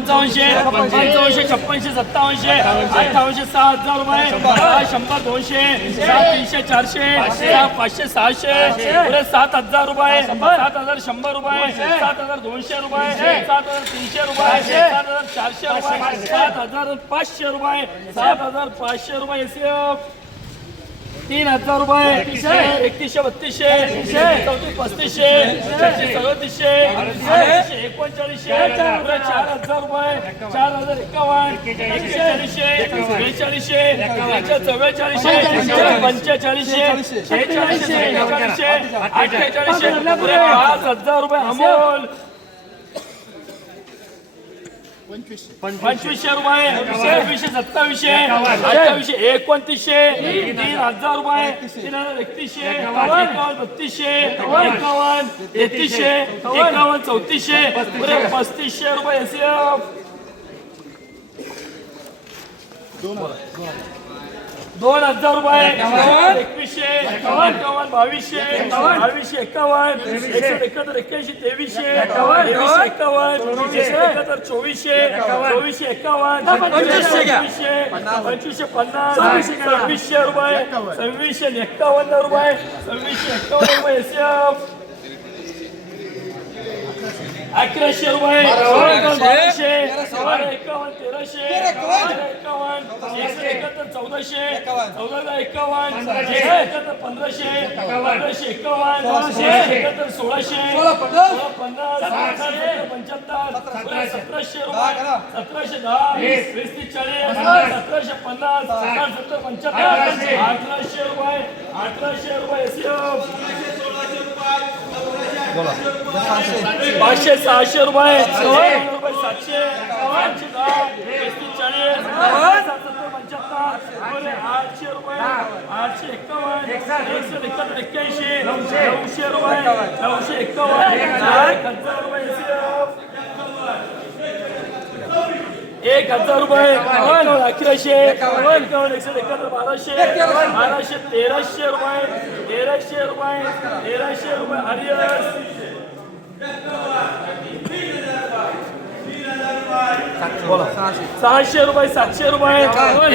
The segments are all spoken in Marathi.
पंचावनशे पंचावनशे छप्पनशे सत्तावनशे अठ्ठावनशे सहा हजार रुपये. शंभर दोनशे सहा तीनशे चारशे सहा पाचशे सहाशे सात हजार रुपये सात हजार शंभर रुपये सात हजार दोनशे रुपये सात हजार तीनशे रुपये सात हजार चारशे रुपये सात हजार पाचशे रुपये सात हजार पाचशे रुपये एसीएफ तीन हजार रुपये. एकतीसशे. बत्तीसशे. चौतीस पस्तीसशे. छत्तीस सदतीसशे. एकोणचाळीसशे. चार हजार रुपये. चार हजार एकावन्न. एक्केचाळीसशे. बेचाळीसशे. चव्वेचाळीसशे पंचेचाळीसशे. शेहेचाळीसशे एकेचाळीसशे अठ्ठेचाळीसशे. पाच हजार रुपये अमोल. पंचवीसशे. रुपये सव्वीसशे सत्तावीसशे अठ्ठावीसशे एकोणतीसशे तीन हजार रुपये तीन हजार एकतीसशे एकावन्न बत्तीसशे एकावन्न तेहतीसशे एकावन्न चौतीसशे पस्तीसशे. रुपये एसीएफ दोन हजार. रुपये. एकवीसशे. एकावन्न. बावीसशे. बावीसशे एकावन्न. एकशे एकाहत्तर एक्क्याऐंशी तेवीसशे. तेवीसशे एकावन्न. एकाहत्तर चोवीसशे. चोवीसशे एकावन्न. पंचवीसशे पंचवीसशे पन्नास. सव्वीसशे रुपये. सव्वीसशे एकावन्न रुपये. सव्वीसशे एकावन्न रुपये. एसीएफ अकराशे रुपये. बाराशे. बारा एकावन्न तेराशे. तेरा एकावन्न. एकशे एकाहत्तर चौदाशे. चौदा एकावन्न. एकशे एकाहत्तर पंधराशे. पंधराशे एकावन्न. एकशे एकाहत्तर सोळाशे. सोळा पन्नास. पंच्याहत्तर. सतराशे. रुपये. सतराशे दहा. वीस. तीस चाळीस. सतराशे पन्नास. साठ. सत्तर पंच्याहत्तर. अठराशे. रुपये. अठराशे रुपये. एसीएफ पाचशे. सहाशे रुपये. रुपये सातशे. आठशे रुपये आठशे एकावन्न एकशे एकाहत्तर एक्क्याऐंशी नऊशे. रुपये नऊशे एकावन्न एक हजार. रुपये SCF. एक हजार रुपये एकावन्न अकराशे एकावन्न. एकशे एकाहत्तर बाराशे बाराशे तेराशे रुपये तेराशे रुपये तेराशे रुपये सहाशे रुपये सातशे रुपये.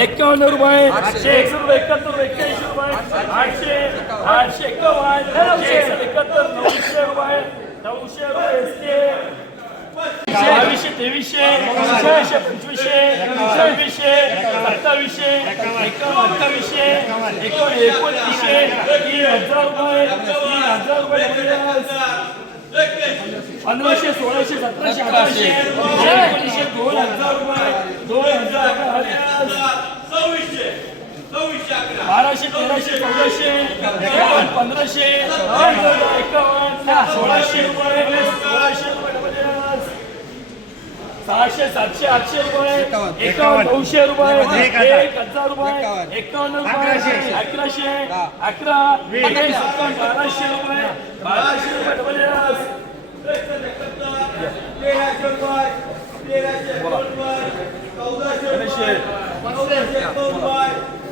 एकावन्न रुपये. एकशे एकशे रुपये एकाहत्तर रुपये एक्क्याऐंशी रुपये. आठशे. आठशे एकावन्न. एकाहत्तर नऊशे रुपये. नऊशे रुपये बावीसशे तेवीसशे चोवीसशे पंचवीसशे सव्वीसशे सत्तावीसशे एकावन्न अठ्ठावीसशे एकावन्न एकोणतीसशे तीन हजार रुपये तीन हजार रुपये. पंधराशे सोळाशे सतराशे अठराशे एकोणीसशे दोन हजार रुपये दोन हजार रुपये बाराशे तेराशे चौदाशे एकावन्न पंधराशे एकावन्न सोळाशे रुपये सोळाशे रुपये सहाशे सातशे आठशे रुपये एकावन्न नऊशे रुपये एक हजार रुपये एकावन्न. रुपये अकराशे. अकरा सत्तावन्न बाराशे रुपये बाराशे रुपये.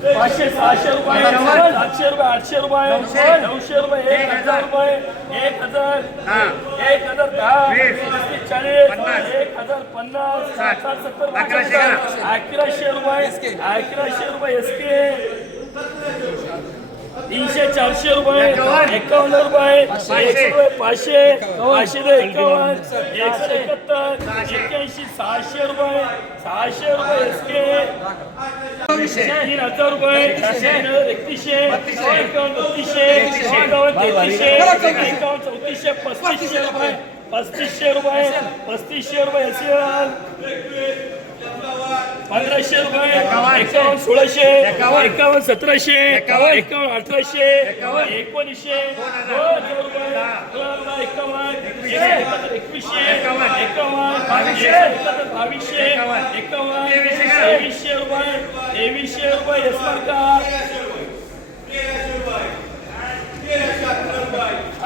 पाचशे सहाशे रुपये. सातशे रुपये. आठशे रुपये नऊशे. रुपये एक हजार रुपये एक हजार. एक हजार दहा. पस्तीस चाळीस. एक हजार पन्नास. साठ. सत्तर अकराशे रुपये. अकराशे रुपये एस के. तीनशे चारशे रुपये एकावन्न. रुपये एकशे रुपये पाचशे पाचशे ते एकावन्न एकशे एकाहत्तर एक्क्याऐंशी सहाशे रुपये सहाशे रुपये एस के तीन हजार रुपये एकतीसशे एकावन्न बत्तीसशे एकावन्न तेहतीसशे एकावन्न चौतीसशे पस्तीसशे रुपये पस्तीसशे रुपये पस्तीसशे रुपये एस पंधराशे रुपये. एकावन्न. सोळाशे. एकावन्न. सतराशे. एकावन्न. अठराशे. एकोणीसशे. एकावन्न. एकवीसशे. एकावन्न. बावीसशे. एकाहत्तर बावीसशे. एकावन्न. तेवीसशे रुपये. तेवीसशे रुपये.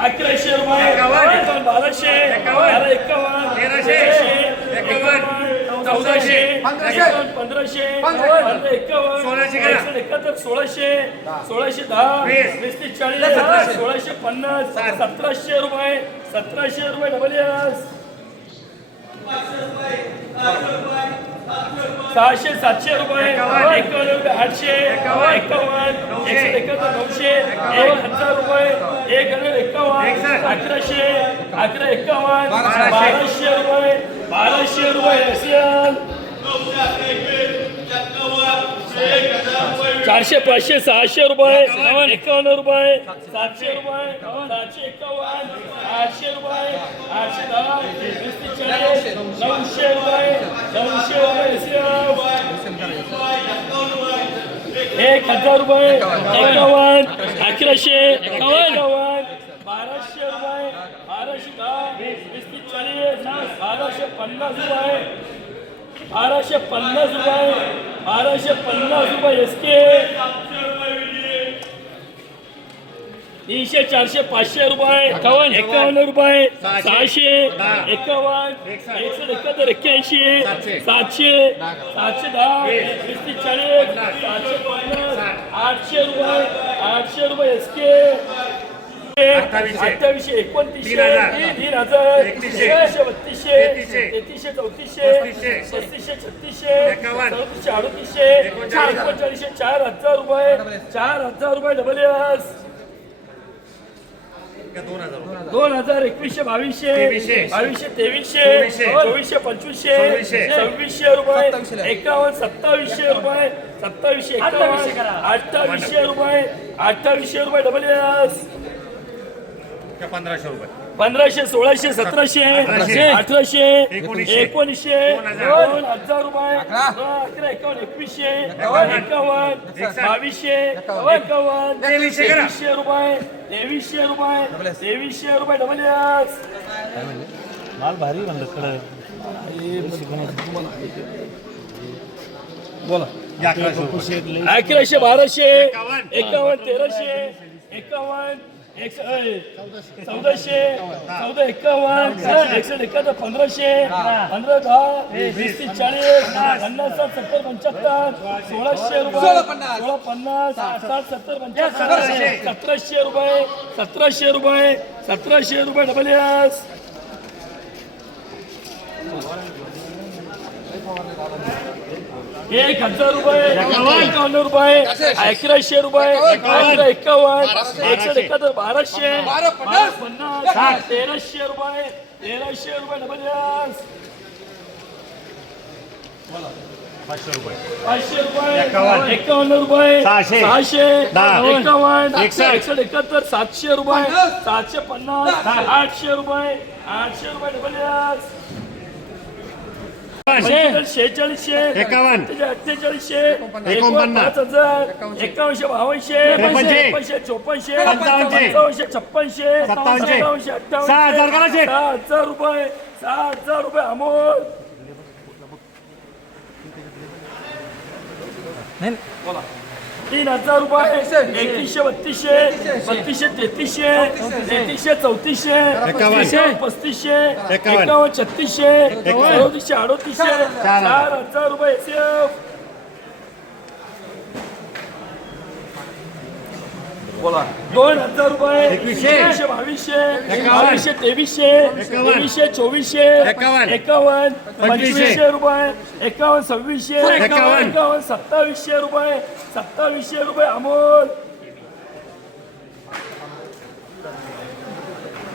अकराशे रुपये. एकावन्न. बाराशे. बारा एकावन्न. तेराशे एकावन्न. चौदाशे पंधराशे. पंधरा एकावन्न सोळाशे एकाहत्तर सोळाशे सोळाशे दहा वीस. तीस चाळीस सोळाशे पन्नास सतराशे रुपये सतराशे रुपये डबल एस सहाशे सातशे रुपये एकावन्न. रुपये आठशे एकावन्न. एकशे एकाहत्तर नऊशे एक हजार रुपये एक हजार एकावन्न अकराशे अकरा एकावन्न बाराशे रुपये बाराशे रुपये चारशे पाचशे सहाशे रुपये. एकावन्न. रुपये. सातशे. रुपये. सातशे एकावन्न. आठशे रुपये. आठशे दहा. चाळीस. नऊशे रुपये. नऊशे रुपये. एक हजार रुपये. एकावन्न. अकराशे. एकावन्न बाराशे रुपये बाराशे दहा वीस ते चाळीस बाराशे पन्नास रुपये. बाराशे पन्नास रुपये. बाराशे पन्नास रुपये एस के तीनशे चारशे पाचशे रुपये. एकावन्न. एकावन्न रुपये. सहाशे. एकावन्न. एकशे एकाहत्तर एक्क्याऐंशी. सातशे. सातशे. दहा. ते चाळीस. सातशे पन्नास. आठशे रुपये. आठशे रुपये एस के अठ्ठावीसशे एकोणतीसशे तीन हजार एकतीसशे बत्तीसशे तेहतीसशे चौतीसशे पस्तीसशे छत्तीसशे चौतीसशे अडतीसशे एकोणचाळीसशे चार हजार रुपये चार हजार रुपये डबल एस दोन हजार एकवीसशे बावीसशे बावीसशे तेवीसशे चोवीसशे पंचवीसशे सव्वीसशे रुपये एकावन्न सत्तावीसशे रुपये सत्तावीसशे एकावन्न अठ्ठावीसशे रुपये अठ्ठावीसशे रुपये डबल एस पंधराशे रुपये? पंधराशे सोळाशे सतराशे अठराशे. एकोणीसशे. दोन हजार. रुपये. अकरा. एकावन्न एकवीसशे एकावन्न. बावीसशे एकावन्न. तेवीसशे रुपये तेवीसशे रुपये तेवीसशे रुपये डबल माल भारी म्हणलं कडं या अकराशे बाराशे एकावन्न. तेराशे एकावन्न चौदाशे. चौदा. एकावन्न एकशे एकाहत्तर पंधराशे पंधरा दहा वीस तीस चाळीस पन्नास. सत्तर पंच्याहत्तर सोळाशे रुपये सोळा पन्नास साठ सत्तर पंच्याहत्तर सतराशे. रुपये सतराशे रुपये सतराशे रुपये डबल एस एक हजार रुपये एकावन्न रुपये अकराशे रुपये अकरा एकावन्न एकशे एकाहत्तर बाराशे. बारा पन्नास. तेराशे रुपये तेराशे रुपये डबल पाचशे रुपये. पाचशे रुपये एकावन्न. रुपये सहाशे. एकावन्न एकसष्ट. एकसष्ट एकाहत्तर सातशे रुपये सातशे पन्नास आठशे रुपये आठशे रुपये डबल शेहेचाळीसशे एकावन्न. अठ्ठेचाळीसशे एकोणपन्नास. हजार एकावनशे बावनशे चोपन्नशे पंचावन्नशे. पंचावन्नशे छप्पनशे करा शेठ. सहा हजार रुपये सहा हजार रुपये अमोल बोला तीन हजार रुपये. एकतीसशे बत्तीसशे. बत्तीसशे तेहतीसशे. तेहतीसशे चौतीसशे. एकावन्न. तीसशे पस्तीसशे. एकावन्न. छत्तीसशे. अडतीसशे अडतीसशे. चार हजार. रुपये. बोला दोन हजार रुपये बावीसशे. बावीसशे तेवीसशे. तेवीसशे चोवीसशे एकावन्न. पंचवीसशे. रुपये एकावन्न सव्वीसशे एकावन्न. सत्तावीसशे रुपये सत्तावीसशे रुपये अमोल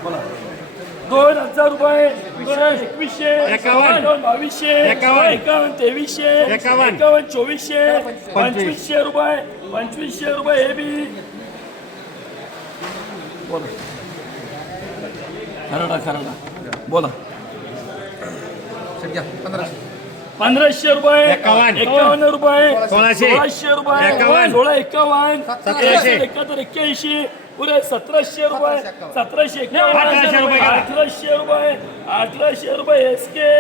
बोला. दोन हजार रुपये दोन एकवीसशे एकावन्न. दोन बावीसशे एकावन्न. तेवीसशे एकावन्न. एकावन्न चोवीसशे पंचवीसशे रुपये पंचवीसशे रुपये हे बी बोला. खरडा खरडा. बोला. पंधराशे. रुपये एकावन्न. एकावन्न रुपये सोळाशे. सोळाशे रुपये एकावन्न. सोळा एकावन्न. सतराशे. एकाहत्तर एक्क्याऐंशी. पुरे सतराशे रुपये सतराशे एकावन्न. अठराशे रुपये करा. अठराशे रुपये अठराशे रुपये एस के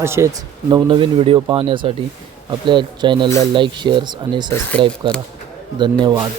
असेच नवनवीन व्हिडिओ पाहण्यासाठी आपल्या चॅनलला लाईक शेअर्स आणि सबस्क्राईब करा. धन्यवाद.